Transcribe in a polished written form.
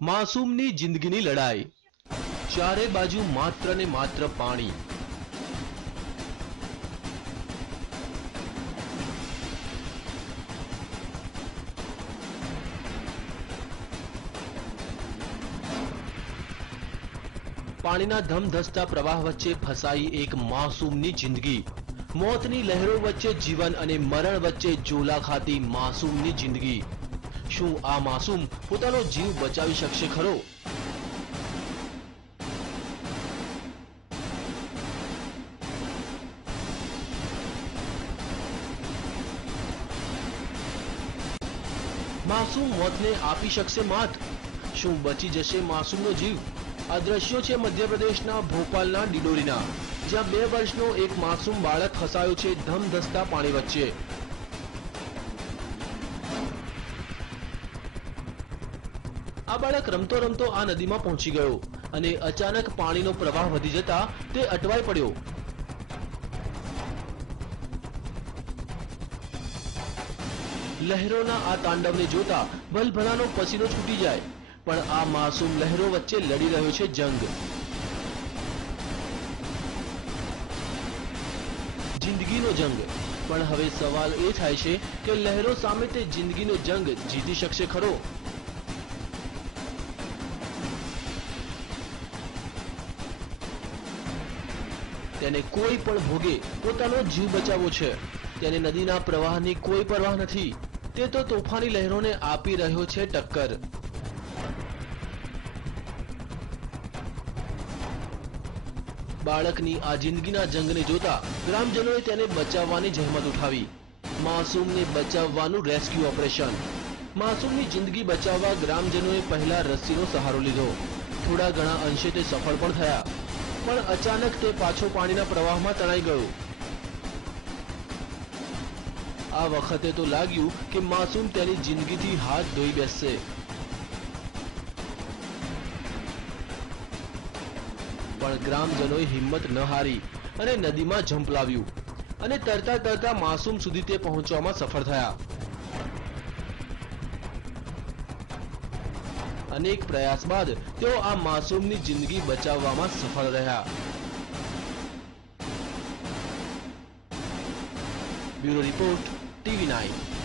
માસૂમની જિંદગીની લડાઈ, ચારે બાજુ માત્ર ને માત્ર પાણી। પાણીના ધમધસતા પ્રવાહ વચ્ચે ફસાઈ એક માસૂમની જિંદગી। મોતની લહેરો વચ્ચે જીવન અને મરણ વચ્ચે ઝોલા ખાતી માસૂમની જિંદગી। શું આ માસૂમ પોતાનો જીવ બચાવી શકશે ખરો? માસૂમ મોતને આપી શકશે માત? શું બચી જશે માસૂમનો જીવ? આ દ્રશ્યો છે મધ્યપ્રદેશના ભોપાલના ડિડોરીના, જ્યાં 2 વર્ષનો એક માસૂમ બાળક ફસાયો છે ધમધસતા પાણી વચ્ચે। આ બાળક રમતો રમતો આ નદીમાં પહોંચી ગયો અને અચાનક પાણીનો પ્રવાહ વધી જતા તે અટવાઈ પડ્યો। લહેરોના આ તાંડવને જોતા ભલભલાનો પસીનો છૂટી જાય, પણ આ માસૂમ લહેરો વચ્ચે લડી રહ્યો છે જંગ। જિંદગીનો જંગ। પણ હવે સવાલ એ થાય છે કે લહેરો સામે તે જિંદગીનો જંગ જીતી શકશે ખરો? તેને કોઈ પણ ભોગે પોતાનો જીવ બચાવવો છે। તેને નદીના પ્રવાહની કોઈ પરવાહ નથી। તે તો તોફાની લહેરોને આપી રહ્યો છે ટક્કર। બાળકની આ જિંદગીના જંગને જોતા ગ્રામજનોએ તેને બચાવવાની જહેમત ઉઠાવી। માસૂમને બચાવવાનું રેસ્ક્યુ ઓપરેશન। માસૂમની જિંદગી બચાવવા ગ્રામજનોએ પહેલા રસ્સીનો સહારો લીધો। થોડા ઘણા અંશે તે સફળ પણ થયા, પણ અચાનક તે પાછો પાણીના પ્રવાહમાં તણાઈ ગયો। આ વખતે તો લાગ્યું કે માસૂમ તેની જિંદગીથી હાથ ધોઈ બેસશે, પણ ગ્રામજનોએ હિંમત ન હારી અને નદીમાં ઝંપલાવ્યું અને તરતા તરતા માસૂમ સુધી તે પહોંચવામાં સફળ થયા। અનેક પ્રયાસ બાદ તેઓ આ માસૂમની જિંદગી બચાવવામાં સફળ રહ્યા। Bureau report, TV9।